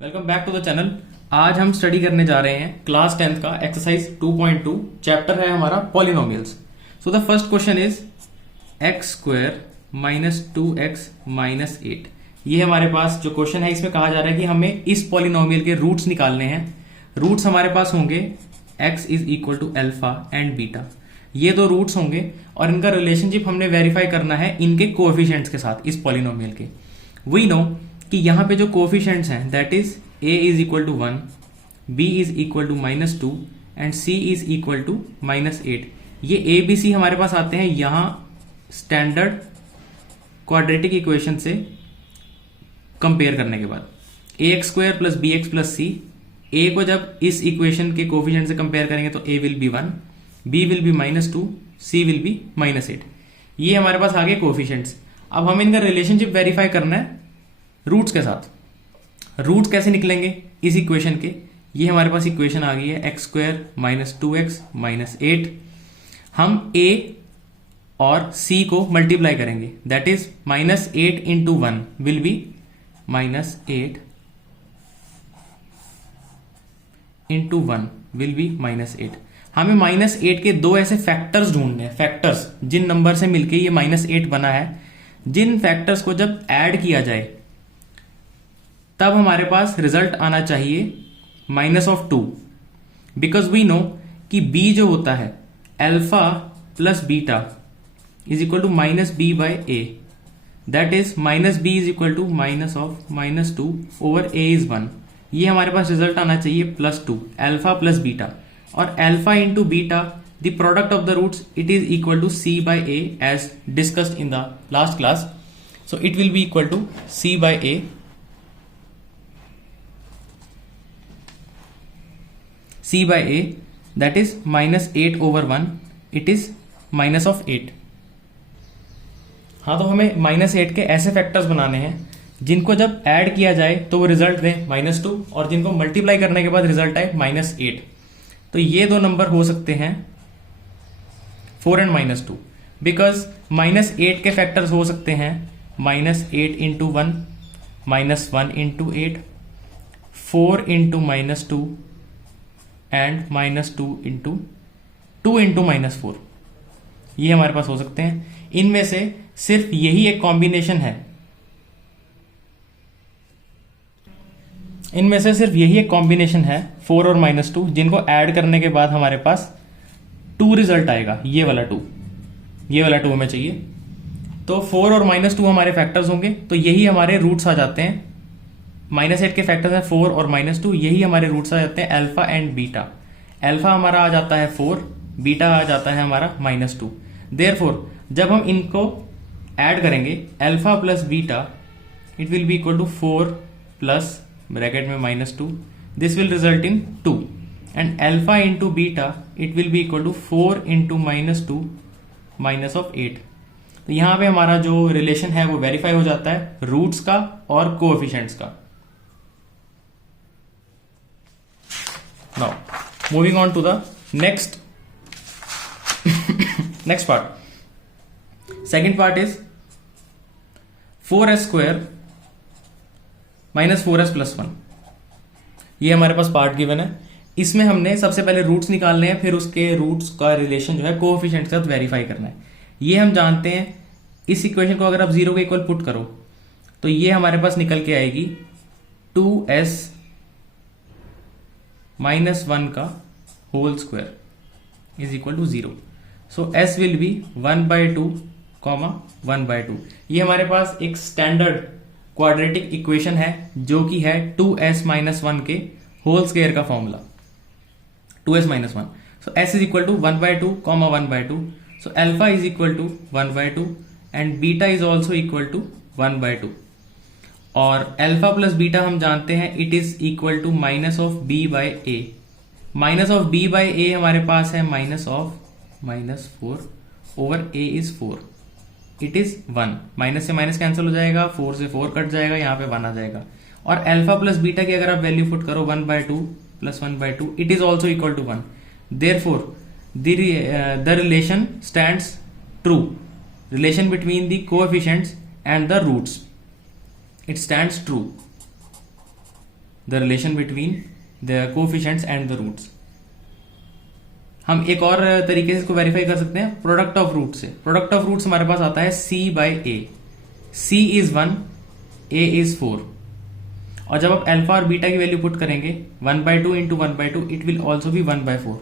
Welcome back to the channel. आज हम study करने जा रहे हैं क्लास 10th का एक्सरसाइज 2.2। चैप्टर है हमारा polynomials. So the first question is x square minus 2x minus 8। ये हमारे पास जो क्वेश्चन है इसमें कहा जा रहा है कि हमें इस पॉलिनोमियल के रूट्स निकालने हैं। रूट्स हमारे पास होंगे x is equal to alpha and beta. ये दो रूट्स होंगे और इनका रिलेशनशिप हमने वेरीफाई करना है इनके कोएफिशिएंट्स के साथ इस पॉलिनोमियल के। वी नो कि यहां पे जो कोएफिशिएंट्स हैं that is a is equal to 1, b is equal to -2 and c is equal to -8। ये a b c हमारे पास आते हैं यहां स्टैंडर्ड क्वाड्रेटिक इक्वेशन से कंपेयर करने के बाद। ax square plus b x plus c, a को जब इस इक्वेशन के कोएफिशिएंट से कंपेयर करेंगे तो a will be 1, b will be -2, c will be -8। ये हमारे पास आ गए कोएफिशिएंट्स। अब हमें इनका रिलेशनशिप वेरीफाई करना है रूट्स के साथ। रूट्स कैसे निकलेंगे इस इक्वेशन के? ये हमारे पास इक्वेशन आ गई है x square minus 2x minus 8। हम a और c को मल्टीप्लाई करेंगे that is -8 into 1 will be -8 into 1 will be -8। हमें -8 के दो ऐसे फैक्टर्स ढूंढने हैं, फैक्टर्स जिन नंबर से मिलके ये -8 बना है। जिन फैक्टर्स को जब ऐड किया जाए तब हमारे पास रिजल्ट आना चाहिए -2, बिकॉज वी नो कि b जो होता है alpha plus beta is equal to -b by a, that is -b is equal to -2 over a is 1। ये हमारे पास रिजल्ट आना चाहिए +2 अल्फा प्लस बीटा, और alpha into beta the product of the roots it is equal to c by a as discussed in the last class. So it will be equal to c by a। c by a that is -8 over 1, it is -8। हाँ, तो हमें -8 के ऐसे factors बनाने हैं जिनको जब add किया जाए तो वो रिजल्ट दें -2 और जिनको मल्टीप्लाई करने के बाद रिजल्ट आए -8। तो ये दो नंबर हो सकते हैं 4 एंड -2, बिकॉज -8 के फैक्टर्स हो सकते हैं -8 into 1, -1 into 8, 4 into -2 and -2 into 2 into -4। ये हमारे पास हो सकते हैं। इनमें से सिर्फ यही एक कॉम्बिनेशन है, इनमें से सिर्फ यही एक कॉम्बिनेशन है 4 और -2 जिनको ऐड करने के बाद हमारे पास 2 रिजल्ट आएगा। ये वाला 2 हमें चाहिए। तो 4 और -2 हमारे फैक्टर्स होंगे, तो यही हमारे रूट्स आ जाते हैं। -8 के फैक्टर्स हैं 4 और -2, यही हमारे रूट्स आ जाते हैं अल्फा एंड बीटा। अल्फा हमारा आ जाता है 4, बीटा आ जाता है हमारा -2। देयरफॉर जब हम इनको ऐड करेंगे alpha plus beta it will be equal to 4 plus bracket में -2, this will result in 2, and alpha into beta it will be equal to 4 into -2 -8। तो यहां पे हमारा जो रिलेशन है वो वेरीफाई हो जाता है रूट्स का और कोएफिशिएंट्स का। Now, moving on to the next part. Second part is 4s square minus 4s plus 1। ये हमारे पास पार्ट गिवन है। इसमें हमने सबसे पहले रूट्स निकालने हैं, फिर उसके रूट्स का रिलेशन जो है कोएफिशिएंट के साथ वेरीफाई करना है। ये हम जानते हैं। इस इक्वेशन को अगर आप 0 के इक्वल पुट करो तो ये हमारे पास निकल के आएगी 2s -1 का whole square is equal to 0। So s will be 1/2, 1/2। ये हमारे पास एक स्टैंडर्ड क्वाड्रेटिक इक्वेशन है जो कि है 2s - 1 के होल स्क्वायर का formula 2s - 1। So s is equal to 1/2, 1/2। So alpha is equal to 1/2 and beta is also equal to 1/2। और अल्फा प्लस बीटा हम जानते हैं it is equal to -b by a। -b by a हमारे पास है -4 over a is 4, it is 1। Minus से minus cancel हो जाएगा, 4 से 4 कट जाएगा, यहाँ पे 1 आ जाएगा। और अल्फा प्लस बीटा की अगर आप वैल्यू पुट करो 1/2 plus 1/2 it is also equal to 1। Therefore the relation stands true, relation between the coefficients and the roots, it stands true। The relation between the coefficients and the roots. हम एक और तरीके से इसको verify कर सकते हैं प्रोडक्ट ऑफ रूट से। प्रोडक्ट ऑफ रूट्स हमारे पास आता है c by a. c is 1, a is 4, और जब आप अल्फा और बीटा की वैल्यू पुट करेंगे 1/2 into 1/2 it will also B 1/4।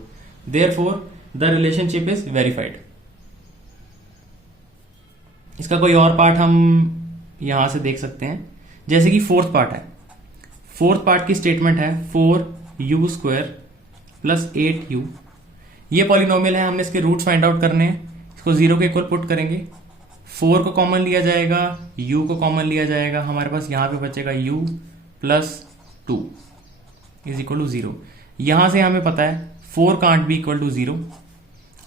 Therefore the relationship is verified. इसका कोई और पार्ट हम यहां से देख सकते हैं, जैसे कि फोर्थ पार्ट है। फोर्थ पार्ट की स्टेटमेंट है 4u² प्लस 8u। ये पॉलिनोमियल है, हमने इसके रूट्स फाइंड आउट करने हैं। इसको 0 के इक्वल पुट करेंगे, 4 को कॉमन लिया जाएगा, u को कॉमन लिया जाएगा, हमारे पास यहां पे बचेगा u plus 2 is equal to 0। यहां से हमें पता है 4 can't be equal to 0,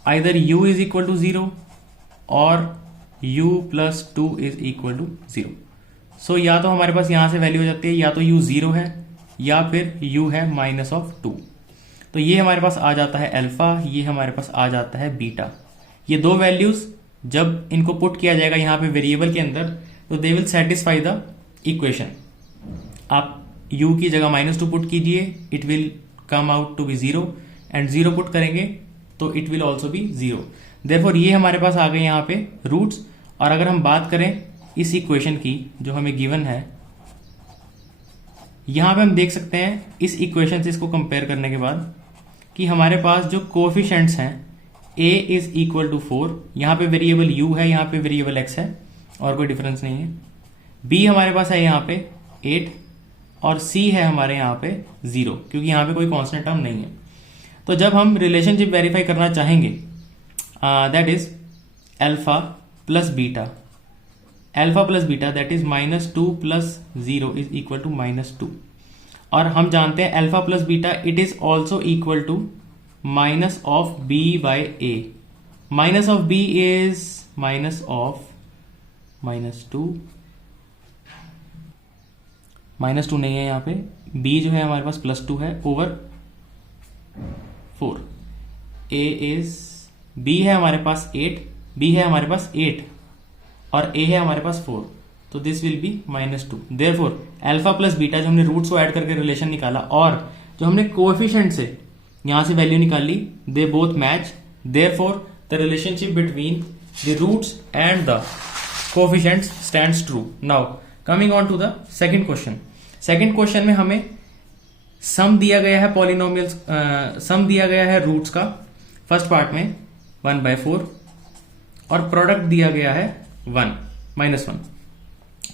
either u is equal to 0 और u plus 2 is equal to 0। So या तो हमारे पास यहां से वैल्यू हो जाती है, या तो u 0 है या फिर u है -2। तो ये हमारे पास आ जाता है अल्फा, ये हमारे पास आ जाता है बीटा। ये दो वैल्यूज जब इनको पुट किया जाएगा यहाँ पे वेरिएबल के अंदर, तो they will satisfy the equation. आप u की जगह -2 पुट कीजिए, it will come out to be 0, and 0 put करेंगे तो it will also be 0। Therefore ये हमारे पास आ गए यहाँ पे रूट्स। और अगर हम बात करें इस इक्वेशन की जो हमें गिवन है, यहां पे हम देख सकते हैं इस इक्वेशन से इसको कंपेयर करने के बाद कि हमारे पास जो कोफिशिएंट्स हैं a इज इक्वल टू 4, यहां पे वेरिएबल u है, यहां पे वेरिएबल x है, और कोई डिफरेंस नहीं है। b हमारे पास है यहां पे 8 और c है हमारे यहां पे 0, क्योंकि यहां पे कोई कांस्टेंट टर्म नहीं है। तो जब हम रिलेशनशिप वेरीफाई करना चाहेंगे, that is alpha plus beta, alpha plus beta that is -2 plus 0 is equal to -2, और हम जानते हैं alpha plus beta it is also equal to minus of b by a। Minus of b is minus of -2, -2 नहीं है यहाँ पे, b जो है हमारे पास +2 है ओवर 4। a इज b है हमारे पास 8, b है हमारे पास 8 और a है हमारे पास 4, तो this will be -2। Therefore alpha plus beta जो हमने रूट्स को ऐड करके रिलेशन निकाला और जो हमने कोएफिशिएंट से यहां से वैल्यू निकाली, they both match. Therefore the relationship between the roots and the coefficients stands true. Now coming on to the second question. Second question में हमें सम दिया गया है पॉलिनोमियल्स, सम दिया गया है रूट्स का फर्स्ट पार्ट में 1/4 और प्रोडक्ट दिया गया है 1 -1।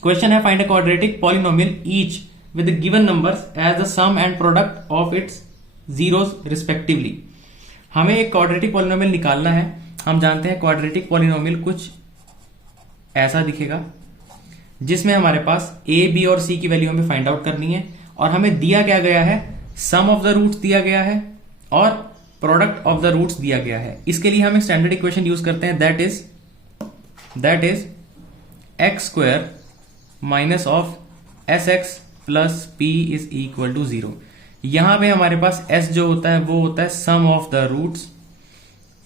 क्वेश्चन है find a quadratic polynomial each with given numbers as the sum and product of its zeros respectively. हमें एक क्वाड्रेटिक पॉलिनोमियल निकालना है। हम जानते हैं क्वाड्रेटिक पॉलिनोमियल कुछ ऐसा दिखेगा जिसमें हमारे पास a, b और c की वैल्यू हमें फाइंड आउट करनी है, और हमें दिया क्या गया है, सम ऑफ द रूट्स दिया गया है और प्रोडक्ट ऑफ द रूट्स दिया गया है। इसके लिए हम एक स्टैंडर्ड इक्वेशन यूज करते हैं, that is x² minus of sx plus p is equal to 0। यहां पे हमारे पास s जो होता है वो होता है सम ऑफ द रूट्स,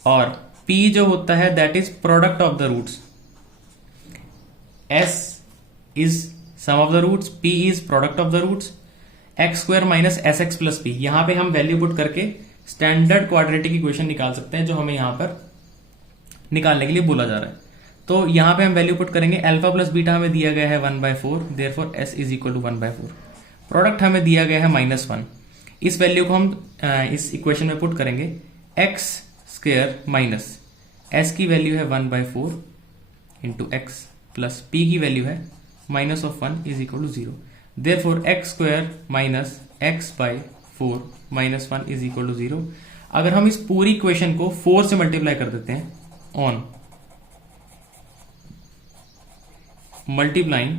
और p जो होता है that is product of the roots. s is sum of the roots, p is product of the roots, x² minus sx plus p। यहां पे हम वैल्यू पुट करके स्टैंडर्ड क्वाड्रेटिक इक्वेशन निकाल सकते हैं जो हमें यहां पर निकालने के लिए बोला जा रहा है। तो यहां पे हम वैल्यू पुट करेंगे, अल्फा प्लस बीटा हमें दिया गया है 1/4, therefore s is equal to 1/4। Product हमें दिया गया है -1। इस वैल्यू को हम इस इक्वेशन में पुट करेंगे, x² माइनस s की वैल्यू है 1/4 इंटू x प्लस p की वैल्यू है -1 is equal to 0। Therefore x² minus x/4 -1 is equal to 0। अगर हम इस पूरी इक्वेशन को 4 से मल्टीप्लाई कर देते हैं, on multiplying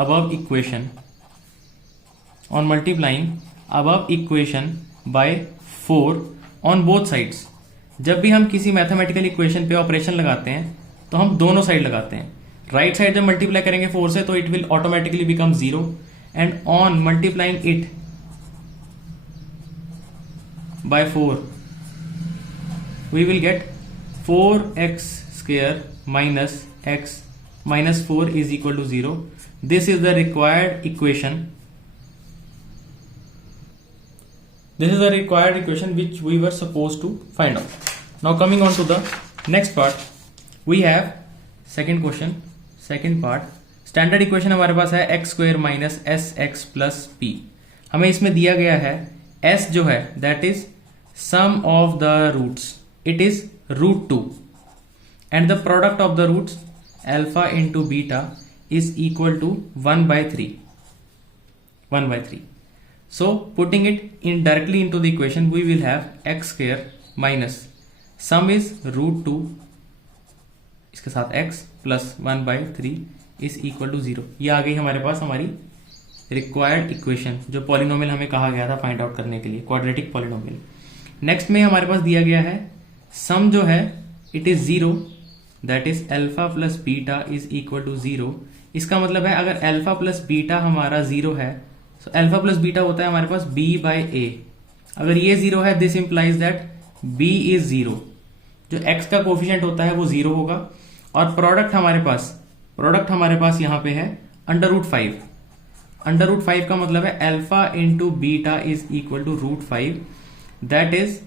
above equation by 4 on both sides। जब भी हम किसी मैथमेटिकल इक्वेशन पे ऑपरेशन लगाते हैं तो हम दोनों साइड लगाते हैं। राइट साइड जब मल्टीप्लाई करेंगे 4 से तो it will automatically become 0, and on multiplying it by 4 we will get 4x² minus x minus 4 is equal to 0. This is the required equation This is the required equation which we were supposed to find out. Now coming on to the next part, we have second question, second part. Standard equation हमारे पास है x square minus S x plus p. हमें इसमें दिया गया है s जो है that is sum of the roots, it is root 2 and the product of the roots alpha into beta is equal to 1 by 3. So putting it in directly into the equation, we will have x square minus sum is root 2 इसके साथ x plus 1 by 3 is equal to 0. ये आ गई हमारे पास हमारी required equation जो polynomial हमें कहा गया था फाइंड आउट करने के लिए, क्वाड्रेटिक पॉलिनोमियल. नेक्स्ट में हमारे पास दिया गया है सम जो है it is 0, that is alpha plus beta is equal to 0. इसका मतलब है अगर अल्फा प्लस बीटा हमारा 0 है तो अल्फा प्लस बीटा होता है हमारे पास b बाई ए. अगर ये 0 है this implies that b is 0. जो x का कोफिशिएंट होता है वो 0 होगा. और प्रोडक्ट हमारे पास यहां पे है अंडर रूट 5. अंडर रूट 5 का मतलब है alpha into beta is equal to root 5. That is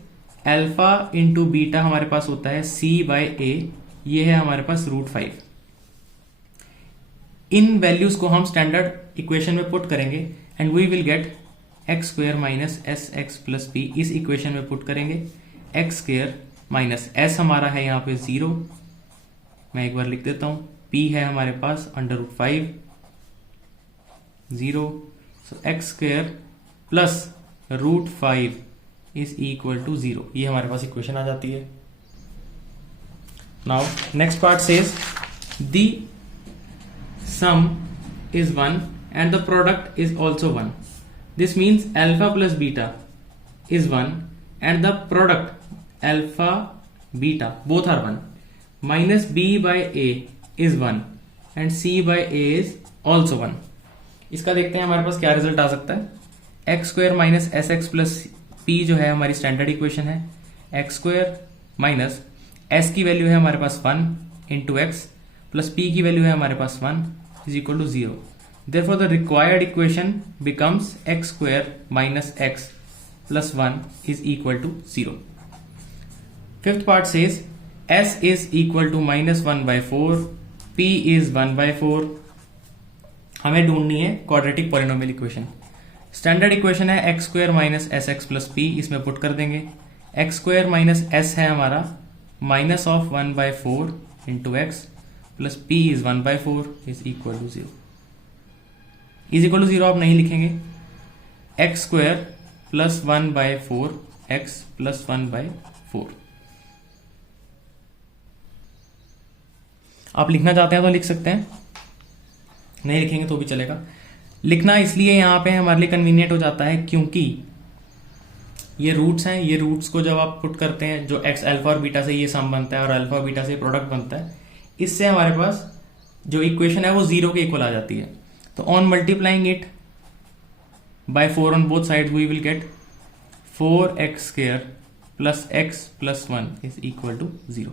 alpha into beta हमारे पास होता है c बाई ए. ये है हमारे पास रूट 5. इन वैल्यूज को हम स्टैंडर्ड इक्वेशन में पुट करेंगे and we will get x square minus S x plus p. इस इक्वेशन में पुट करेंगे एक्स स्क्वेयर माइनस एस हमारा है यहाँ पे 0, मैं एक बार लिख देता हूं. पी है हमारे पास under root 5 0. So X square plus root 5 is equal to 0. ये हमारे पास इक्वेशन आ जाती है. Now next part says the sum is 1 and the product is also 1. This means alpha plus beta is 1 and the product alpha beta both are 1. Minus b by a is 1 and c by a is also 1. इसका देखते हैं हमारे पास क्या result आ सकता है. X square minus S x plus P जो है हमारी स्टैंडर्ड इक्वेशन है. एक्स स्क्वायर माइनस एस की वैल्यू है हमारे पास 1 इंटू एक्स प्लस पी की वैल्यू है हमारे पास 1 is equal to 0. Therefore, the required equation becomes x square minus x plus 1 is equal to 0. Fifth part says s is equal to minus 1 by 4, p is 1 by 4. हमें ढूंढनी है quadratic polynomial equation. Standard equation है x square minus S x plus P. इसमें put कर देंगे X square minus S है हमारा minus of 1 by 4 into X plus p is 1 by 4 is equal to 0. Is equal to 0 आप नहीं लिखेंगे. X square plus 1 by 4 X plus 1 by 4. आप लिखना चाहते हैं तो लिख सकते हैं, नहीं लिखेंगे तो भी चलेगा. लिखना इसलिए यहां पे हमारे लिए कन्वीनियंट हो जाता है क्योंकि ये रूट्स हैं. ये रूट्स को जब आप पुट करते हैं जो एक्स अल्फा और बीटा से ये सम बनता है और अल्फा बीटा से प्रोडक्ट बनता है, इससे हमारे पास जो इक्वेशन है वो 0 के इक्वल आ जाती है. तो on multiplying it by 4 on both side we will get 4x square plus x plus 1 is equal to 0.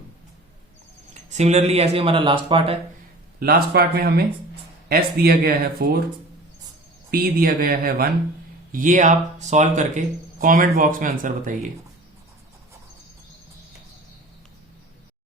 Similarly ऐसे हमारा लास्ट पार्ट है. लास्ट पार्ट में हमें s दिया गया है 4, p दिया गया है 1. ये आप सॉल्व करके कमेंट बॉक्स में आंसर बताइए.